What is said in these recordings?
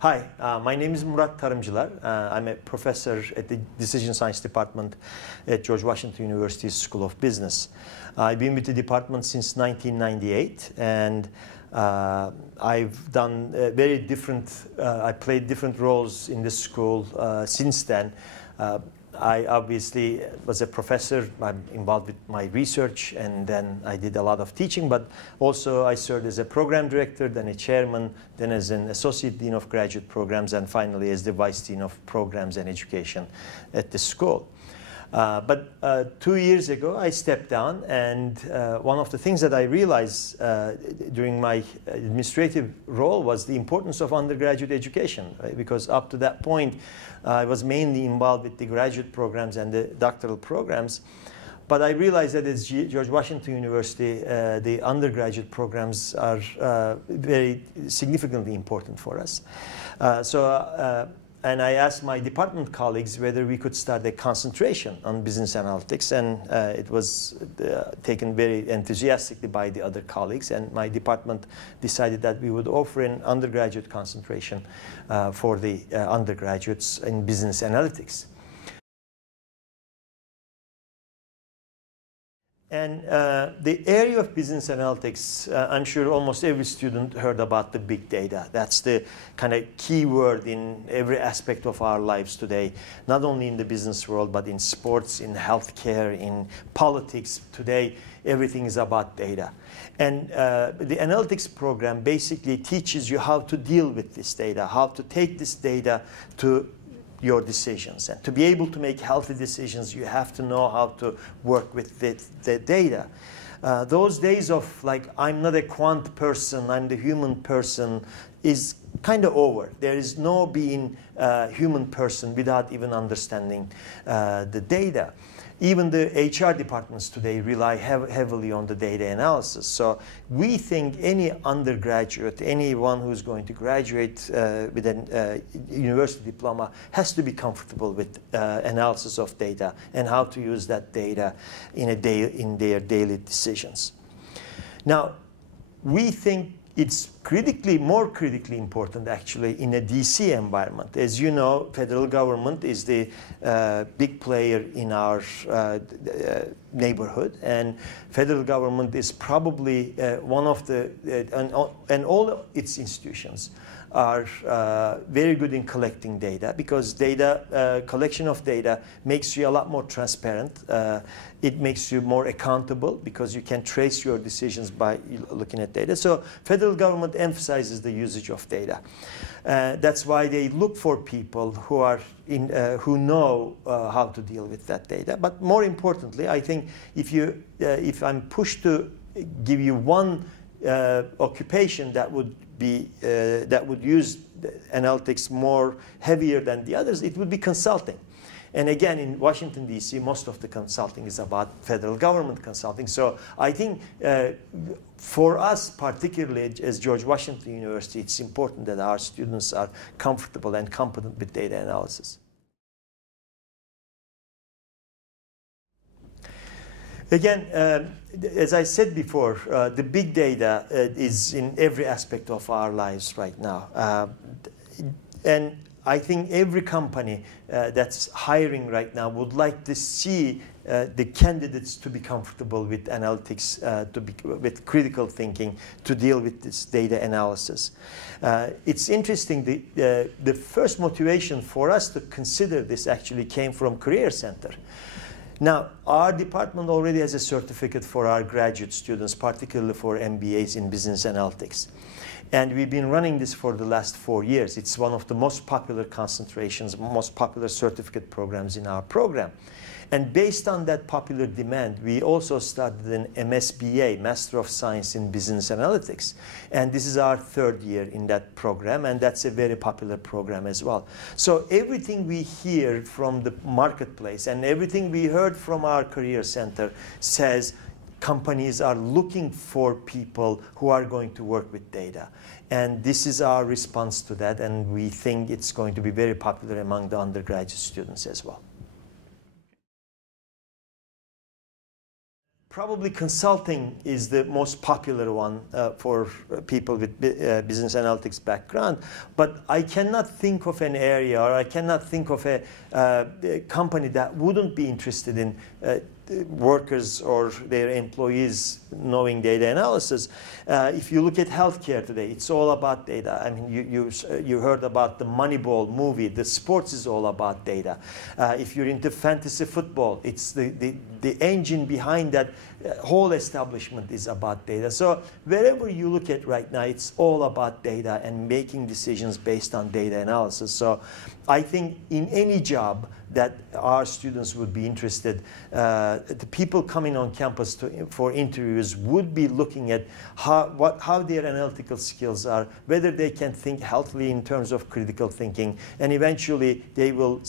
Hi, my name is Murat Tarimcilar. I'm a professor at the Decision Science Department at George Washington University's School of Business. I've been with the department since 1998, and I've done very different, I played different roles in the school since then. I obviously was a professor. I'm involved with my research, and then I did a lot of teaching, but also I served as a program director, then a chairman, then as an associate dean of graduate programs, and finally as the vice dean of programs and education at the school. But 2 years ago, I stepped down, and one of the things that I realized during my administrative role was the importance of undergraduate education, right? Because up to that point, I was mainly involved with the graduate programs and the doctoral programs. But I realized that at George Washington University, the undergraduate programs are very significantly important for us. And I asked my department colleagues whether we could start a concentration on business analytics, and it was taken very enthusiastically by the other colleagues, and my department decided that we would offer an undergraduate concentration for the undergraduates in business analytics. And the area of business analytics, I'm sure almost every student heard about the big data. That's the kind of key word in every aspect of our lives today, not only in the business world, but in sports, in healthcare, in politics. Today, everything is about data. And the analytics program basically teaches you how to deal with this data, how to take this data to your decisions. And to be able to make healthy decisions, you have to know how to work with the data. Those days of like, I'm not a quant person, I'm the human person, is kind of over. There is no being a human person without even understanding the data. Even the HR departments today rely heavily on the data analysis. So we think any undergraduate, anyone who's going to graduate with a university diploma has to be comfortable with analysis of data and how to use that data in their daily decisions. Now, we think it's more critically important actually in a DC environment. As you know, federal government is the big player in our neighborhood, and federal government is probably one of the, and all its institutions are very good in collecting data, because collection of data makes you a lot more transparent. It makes you more accountable because you can trace your decisions by looking at data. So federal government emphasizes the usage of data. That's why they look for people who know how to deal with that data. But more importantly, I think if I'm pushed to give you one occupation that would use analytics more heavier than the others, it would be consulting. And again, in Washington, D.C., most of the consulting is about federal government consulting. So I think for us, particularly as George Washington University, it's important that our students are comfortable and competent with data analysis. Again, as I said before, the big data is in every aspect of our lives right now. And I think every company that's hiring right now would like to see the candidates to be comfortable with analytics, with critical thinking, to deal with this data analysis. It's interesting, the first motivation for us to consider this actually came from Career Center. Now, our department already has a certificate for our graduate students, particularly for MBAs in business analytics. And we've been running this for the last 4 years. It's one of the most popular concentrations, most popular certificate programs in our program. And based on that popular demand, we also started an MSBA, Master of Science in Business Analytics. And this is our 3rd year in that program, and that's a very popular program as well. So everything we hear from the marketplace and everything we heard from our Career Center says companies are looking for people who are going to work with data. And this is our response to that, and we think it's going to be very popular among the undergraduate students as well. probably consulting is the most popular one for people with business analytics background, but I cannot think of an area, or I cannot think of a company that wouldn't be interested in workers or their employees knowing data analysis. If you look at healthcare today, it's all about data. I mean, you heard about the Moneyball movie. The sports is all about data. If you're into fantasy football, it's the engine behind that whole establishment is about data. So wherever you look at right now, it's all about data and making decisions based on data analysis. So I think in any job that our students would be interested, the people coming on campus for interviews would be looking at how their analytical skills are, whether they can think healthily in terms of critical thinking, and eventually they will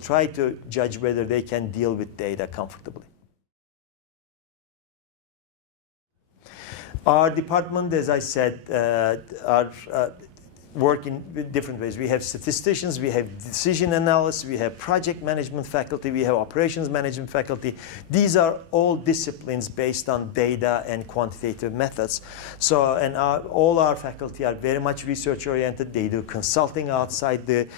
try to judge whether they can deal with data comfortably. Our department, as I said, work in different ways. We have statisticians, we have decision analysts, we have project management faculty, we have operations management faculty. These are all disciplines based on data and quantitative methods. So, and all our faculty are very much research oriented. They do consulting outside the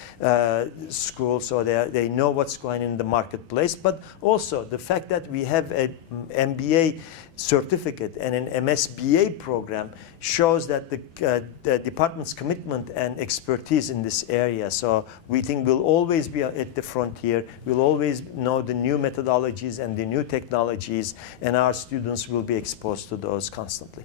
school, so they know what's going on in the marketplace. But also the fact that we have an MBA certificate and an MSBA program shows that the department's commitment and expertise in this area. So we think we'll always be at the frontier. We'll always know the new methodologies and the new technologies, and our students will be exposed to those constantly.